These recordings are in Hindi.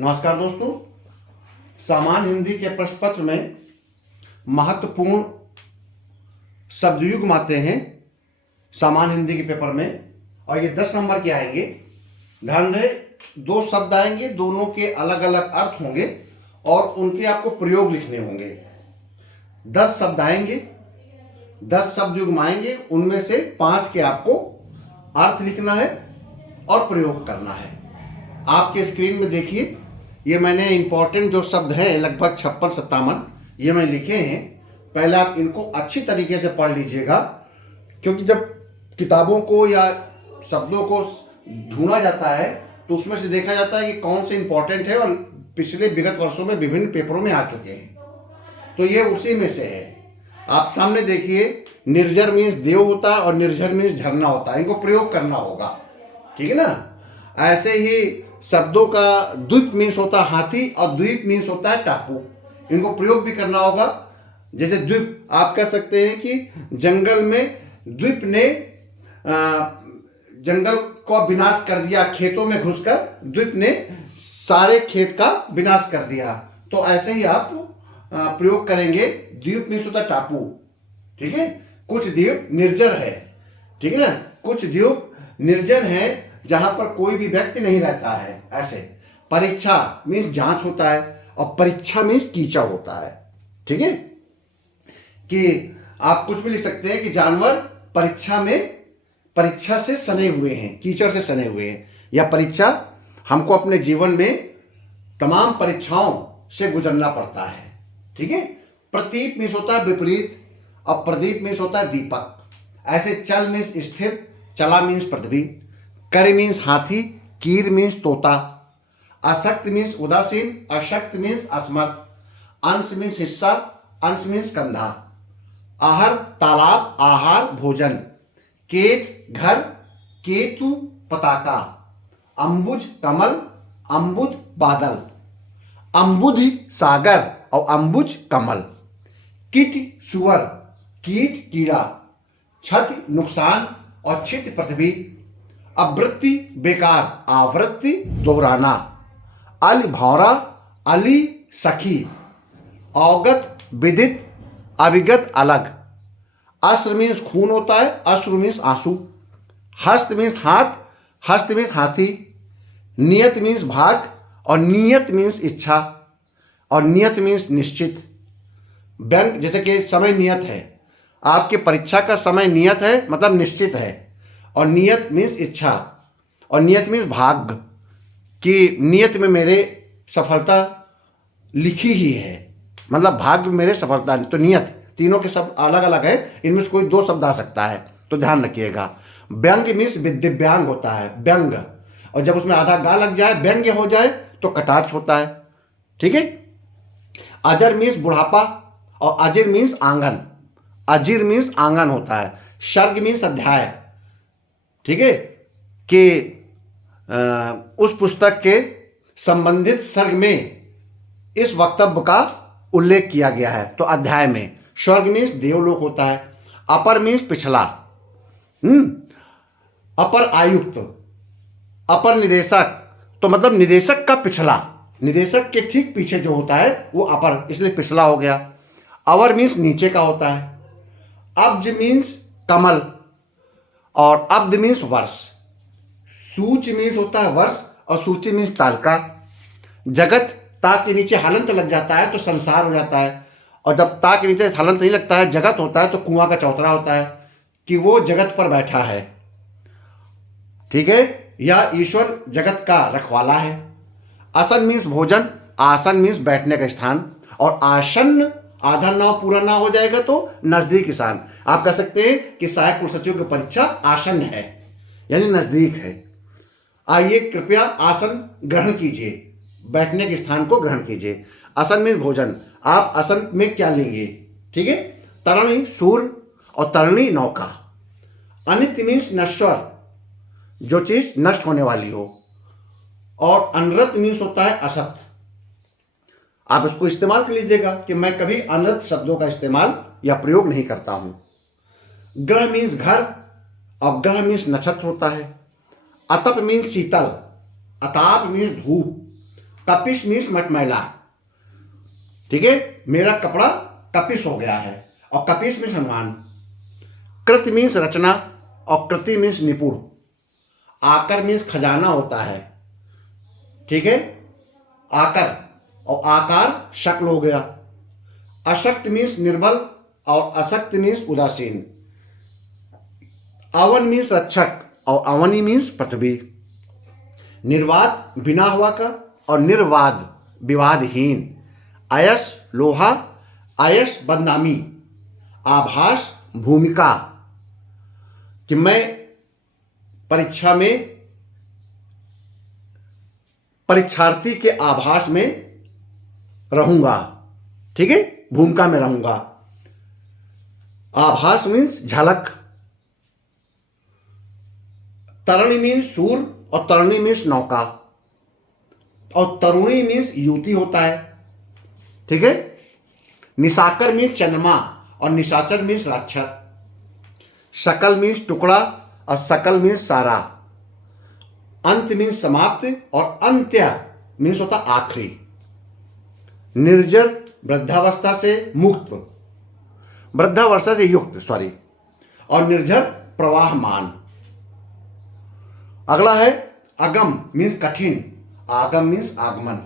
नमस्कार दोस्तों। सामान्य हिंदी के प्रश्न पत्र में महत्वपूर्ण शब्दयुग्म आते हैं सामान्य हिंदी के पेपर में, और ये 10 नंबर के आएंगे। ध्यान रहे, 2 शब्द आएंगे, दोनों के अलग अलग अर्थ होंगे और उनके आपको प्रयोग लिखने होंगे। 10 शब्द आएंगे, 10 शब्दयुग्म आएंगे, उनमें से 5 के आपको अर्थ लिखना है और प्रयोग करना है। आपके स्क्रीन में देखिए, ये मैंने इंपॉर्टेंट जो शब्द हैं लगभग 56-57 ये मैं लिखे हैं। पहले आप इनको अच्छी तरीके से पढ़ लीजिएगा, क्योंकि जब किताबों को या शब्दों को ढूंढा जाता है तो उसमें से देखा जाता है कि कौन से इंपॉर्टेंट है और पिछले विगत वर्षों में विभिन्न पेपरों में आ चुके हैं, तो ये उसी में से है। आप सामने देखिए, निर्जर मीन्स देव होता है और निर्झर मीन्स झरना होता है। इनको प्रयोग करना होगा, ठीक है ना। ऐसे ही शब्दों का द्वीप मीन्स होता है हाथी और द्वीप मीन्स होता है टापू। इनको प्रयोग भी करना होगा। जैसे द्वीप, आप कह सकते हैं कि जंगल में द्वीप ने जंगल को विनाश कर दिया, खेतों में घुसकर द्वीप ने सारे खेत का विनाश कर दिया। तो ऐसे ही आप प्रयोग करेंगे। द्वीप मीन्स होता है टापू, ठीक है। कुछ द्वीप निर्जर है, ठीक है ना। कुछ द्वीप निर्जन है जहां पर कोई भी व्यक्ति नहीं रहता है। ऐसे परीक्षा मीन्स जांच होता है और परीक्षा मीन्स कीचड़ होता है, ठीक है। कि आप कुछ भी लिख सकते हैं कि जानवर परीक्षा से सने हुए हैं, कीचड़ से सने हुए हैं। या परीक्षा, हमको अपने जीवन में तमाम परीक्षाओं से गुजरना पड़ता है, ठीक है। प्रतीप मीन्स होता है विपरीत और प्रदीप मीन्स होता है दीपक। ऐसे चल मीन्स स्थिर, चला मीन्स पृथ्वी, कर मीन्स हाथी, कीर मीन्स तोता, अशक्त मीन्स उदासीन, अशक्त मीन्स असमर्थ, अंश मीन्स हिस्सा, अंश मीन्स कंधा, आहर तालाब, आहार भोजन, केत घर, केतु पताका, अंबुज कमल, अंबुद बादल, अंबुधि सागर और अंबुज कमल, कीट सुअर, कीट कीड़ा, क्षति नुकसान और क्षित पृथ्वी, आवृत्ति बेकार, आवृत्ति दोहराना, अल भौरा, अली सखी, अवगत विदित, अविगत अलग, अश्र मीन्स खून होता है, अश्रु मीन्स आंसू, हस्त मीन्स हाथ, हस्त मीन्स हाथी, नियत मीन्स भाग और नियत मीन्स इच्छा और नियत मीन्स निश्चित। बैंक, जैसे कि समय नियत है, आपके परीक्षा का समय नियत है मतलब निश्चित है, और नियत मीन्स इच्छा और नियत मीन्स भाग्य, कि नियत में मेरे सफलता लिखी ही है, मतलब भाग्य में मेरे सफलता। तो नियत, तीनों के शब्द अलग अलग है, इनमें से कोई 2 शब्द आ सकता है, तो ध्यान रखिएगा। व्यंग मीन्स दिव्यांग होता है, व्यंग, और जब उसमें आधा गा लग जाए, व्यंग्य हो जाए तो कटाक्ष होता है, ठीक है। अजर मीन्स बुढ़ापा और अजिर मीन्स आंगन, अजिर मीन्स आंगन होता है। सर्ग मीन्स अध्याय, ठीक है। कि उस पुस्तक के संबंधित सर्ग में इस वक्तव्य का उल्लेख किया गया है, तो अध्याय में। स्वर्ग मीन्स देवलोक होता है। अपर मीन्स पिछला, अपर आयुक्त, अपर निदेशक, तो मतलब निदेशक का पिछला, निदेशक के ठीक पीछे जो होता है वो अपर, इसलिए पिछला हो गया। अवर मीन्स नीचे का होता है। अब्ज मीन्स कमल और अब्द मीन्स वर्ष। सूच मीन्स होता है वर्ष और सूची मीन्स तालका। जगत, ता के नीचे हलंत लग जाता है तो संसार हो जाता है, और जब ता के नीचे हलंत नहीं लगता है, जगत होता है, तो कुआं का चौतरा होता है कि वो जगत पर बैठा है, ठीक है। या ईश्वर जगत का रखवाला है। आसन मीन्स भोजन, आसन मीन्स बैठने का स्थान, और आसन्न आधा नाव पूरा ना हो जाएगा तो नजदीक स्थान। आप कह सकते हैं कि सहायक कुल सचिव की परीक्षा आसन्न है, यानी नजदीक है। आइए कृपया आसन ग्रहण कीजिए, बैठने के स्थान को ग्रहण कीजिए। आसन मीन्स भोजन, आप आसन में क्या लेंगे, ठीक है। तरणी सूर्य और तरणी नौका। अनित्य मीन्स नश्वर, जो चीज नष्ट होने वाली हो, और अनृत मीन्स होता है असत। आप इसको इस्तेमाल कर लीजिएगा कि मैं कभी अनृत शब्दों का इस्तेमाल या प्रयोग नहीं करता हूं। ग्रह मीन्स घर और ग्रह मीन्स नक्षत्र होता है। अतप मीन्स शीतल, अताप मीन्स धूप, कपिश मीन्स मटमैला, ठीक है, मेरा कपड़ा कपिश हो गया है, और कपिश मीन्स हनुमान। कृत मीन्स रचना, और कृति मीन्स निपुण। आकर मीन्स खजाना होता है, ठीक है, आकर, और आकार शक्ल हो गया। अशक्त मीन्स निर्बल, और असक्त मीन्स उदासीन। अवन मीन्स रक्षक, और अवनी मीन्स पृथ्वी। निर्वात बिना हुआ का, और निर्वाद विवादहीन। आयस लोहा, आयस बदनामी। आभास भूमिका, कि मैं परीक्षा में परीक्षार्थी के आभास में रहूंगा, ठीक है, भूमिका में रहूंगा। आभास मीन्स झलक। तरणी मीन्स सूर, और तरणी मीन्स नौका, और तरुणी मीन्स युवती होता है, ठीक है। निशाकर मीन्स चंद्रमा, और निशाचर मीन्स राक्षस। शकल मीन्स टुकड़ा, और सकल मीन्स सारा। अंत मीन्स समाप्त, और अंत्य मीन्स होता आखिरी। निर्जर वृद्धावस्था से मुक्त, वृद्धावस्था से युक्त, सॉरी, और निर्जर प्रवाहमान। अगला है अगम मीन्स कठिन, आगम मीन्स आगमन।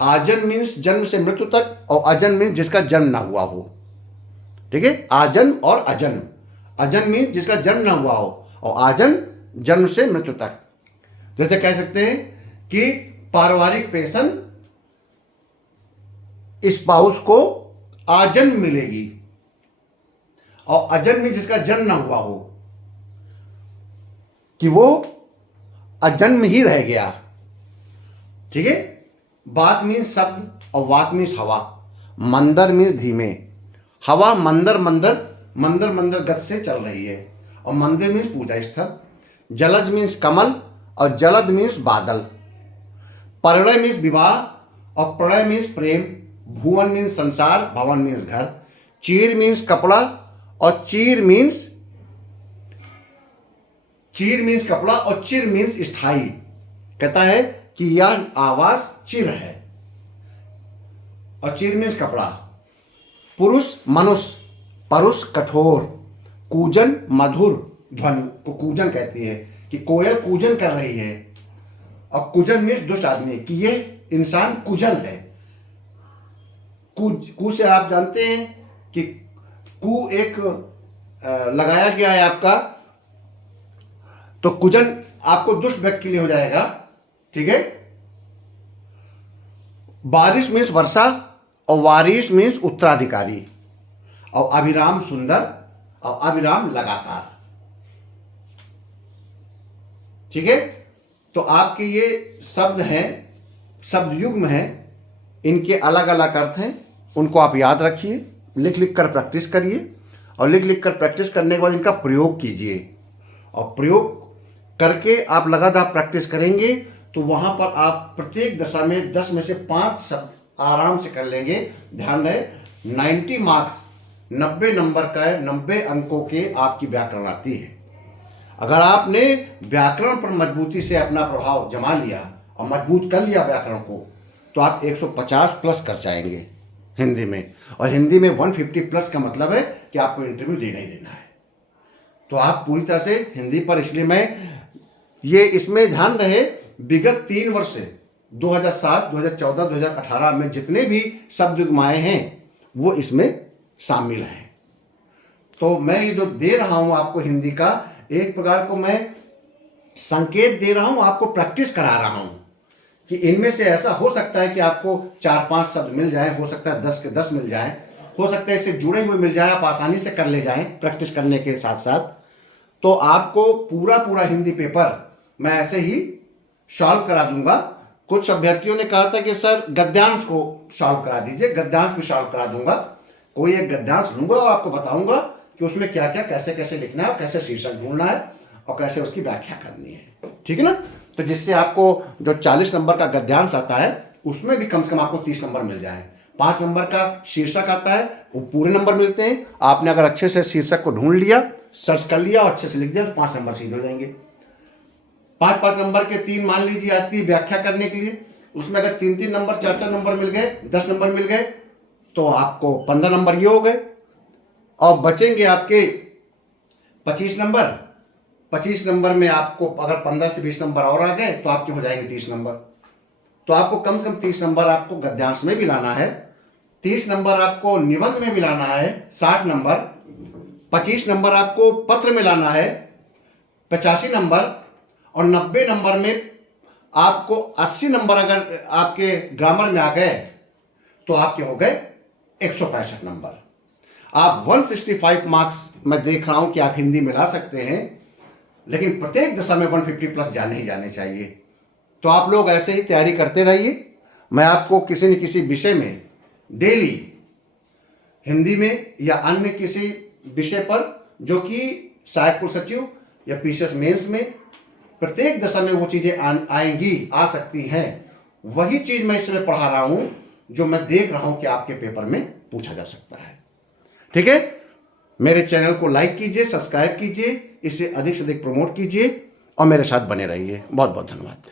आजन मीन्स जन्म से मृत्यु तक, और अजन मीन्स जिसका जन्म ना हुआ हो, ठीक है, आजन और अजन। अजन मीन्स जिसका जन्म ना हुआ हो, और आजन जन्म से मृत्यु तक। जैसे कह सकते हैं कि पारिवारिक पेंशन स्पाउस को आजन्म मिलेगी, और अजन्म में जिसका जन्म ना हुआ हो, कि वो अजन्म ही रह गया, ठीक है। बात मीन्स शब्द, और वात मीन्स हवा। मंदर मीन्स धीमे। हवा मंदर मंदर मंदर मंदर गति से चल रही है, और मंदिर मीन्स पूजा स्थल। जलज मीन्स कमल, और जलद मीन्स बादल। परिणय मीन्स विवाह, और प्रणय मीन्स प्रेम। भुवन मीन्स संसार, भवन मीन्स घर। चीर मीन्स कपड़ा, और चीर मीन्स कपड़ा, और चिर मीन्स स्थाई। कहता है कि यह आवास चिर है, और चिर मीन्स कपड़ा। पुरुष मनुष्य, परुष कठोर। कूजन मधुर ध्वनि को कूजन कहती है, कि कोयल कूजन कर रही है। और कुजन मीन्स दुष्ट आदमी, कि यह इंसान कुजन है। कू से आप जानते हैं कि कू एक लगाया गया है आपका, तो कुजन आपको दुष्ट व्यक्ति के लिए हो जाएगा, ठीक है। बारिश मीन्स वर्षा, और वारिश मीन्स उत्तराधिकारी। और अभिराम सुंदर, और अभिराम लगातार, ठीक है। तो आपके ये शब्द हैं, शब्द युग्म हैं, इनके अलग अलग अर्थ हैं, उनको आप याद रखिए, लिख लिख कर प्रैक्टिस करिए, और लिख लिख कर प्रैक्टिस करने के बाद इनका प्रयोग कीजिए। और प्रयोग करके आप लगातार प्रैक्टिस करेंगे तो वहाँ पर आप प्रत्येक दशा में 10 में से 5 शब्द आराम से कर लेंगे। ध्यान रहे 90 मार्क्स 90 नंबर का है, 90 अंकों के आपकी व्याकरण आती है। अगर आपने व्याकरण पर मजबूती से अपना प्रभाव जमा लिया और मजबूत कर लिया व्याकरण को, तो आप 150 प्लस कर जाएंगे हिंदी में। और हिंदी में 150 प्लस का मतलब है कि आपको इंटरव्यू देना ही देना है। तो आप पूरी तरह से हिंदी पर, इसलिए मैं ये इसमें ध्यान रहे विगत 3 वर्ष से 2007, 2014, 2018 में जितने भी शब्द युग्माएँ हैं वो इसमें शामिल हैं। तो मैं ये जो दे रहा हूँ आपको हिंदी का, एक प्रकार को मैं संकेत दे रहा हूँ, आपको प्रैक्टिस करा रहा हूँ कि इनमें से ऐसा हो सकता है कि आपको 4-5 शब्द मिल जाए, हो सकता है 10 के 10 मिल जाए, हो सकता है इससे जुड़े हुए मिल जाए, आप आसानी से कर ले जाएं प्रैक्टिस करने के साथ साथ। तो आपको पूरा हिंदी पेपर मैं ऐसे ही सॉल्व करा दूंगा। कुछ अभ्यर्थियों ने कहा था कि सर गद्यांश को सॉल्व करा दीजिए, गद्यांश भी सॉल्व करा दूंगा। कोई एक गद्यांश लूंगा और आपको बताऊंगा कि उसमें क्या क्या कैसे कैसे लिखना है, कैसे शीर्षक ढूंढना है और कैसे उसकी व्याख्या करनी है, ठीक है ना। तो जिससे आपको जो 40 नंबर का गद्यांश आता है उसमें भी कम से कम आपको 30 नंबर मिल जाए। 5 नंबर का शीर्षक आता है, वो पूरे नंबर मिलते हैं। आपने अगर अच्छे से शीर्षक को ढूंढ लिया, सर्च कर लिया और अच्छे से लिख दिया तो 5 नंबर सीधे हो जाएंगे। 5 नंबर के 3 मान लीजिए आती है व्याख्या करने के लिए, उसमें अगर 3-3 नंबर 4-4 नंबर मिल गए, 10 नंबर मिल गए, तो आपको 15 नंबर ये हो गए। और बचेंगे आपके 25 नंबर। 25 नंबर में आपको अगर 15 से 20 नंबर और आ गए तो आपके हो जाएंगे 30 नंबर। तो आपको कम से कम 30 नंबर आपको गद्यांश में भी लाना है, 30 नंबर आपको निबंध में भी लाना है, 60 नंबर, 25 नंबर आपको पत्र में लाना है, 85 नंबर, और 90 नंबर में आपको 80 नंबर अगर आपके ग्रामर में आ गए तो आपके हो गए 165 नंबर। आप 165 मार्क्स मैं देख रहा हूं कि आप हिंदी में ला सकते हैं, लेकिन प्रत्येक दशा में 150 प्लस जाने ही जाने चाहिए। तो आप लोग ऐसे ही तैयारी करते रहिए। मैं आपको किसी न किसी विषय में डेली हिंदी में या अन्य किसी विषय पर, जो कि सहायक कुल सचिव या पीसीएस मेंस में प्रत्येक दशा में वो चीज़ें आएंगी, आ सकती हैं, वही चीज़ मैं इसमें पढ़ा रहा हूं जो मैं देख रहा हूं कि आपके पेपर में पूछा जा सकता है। ठीक है, मेरे चैनल को लाइक कीजिए, सब्सक्राइब कीजिए, इसे अधिक से अधिक प्रमोट कीजिए और मेरे साथ बने रहिए। बहुत बहुत धन्यवाद।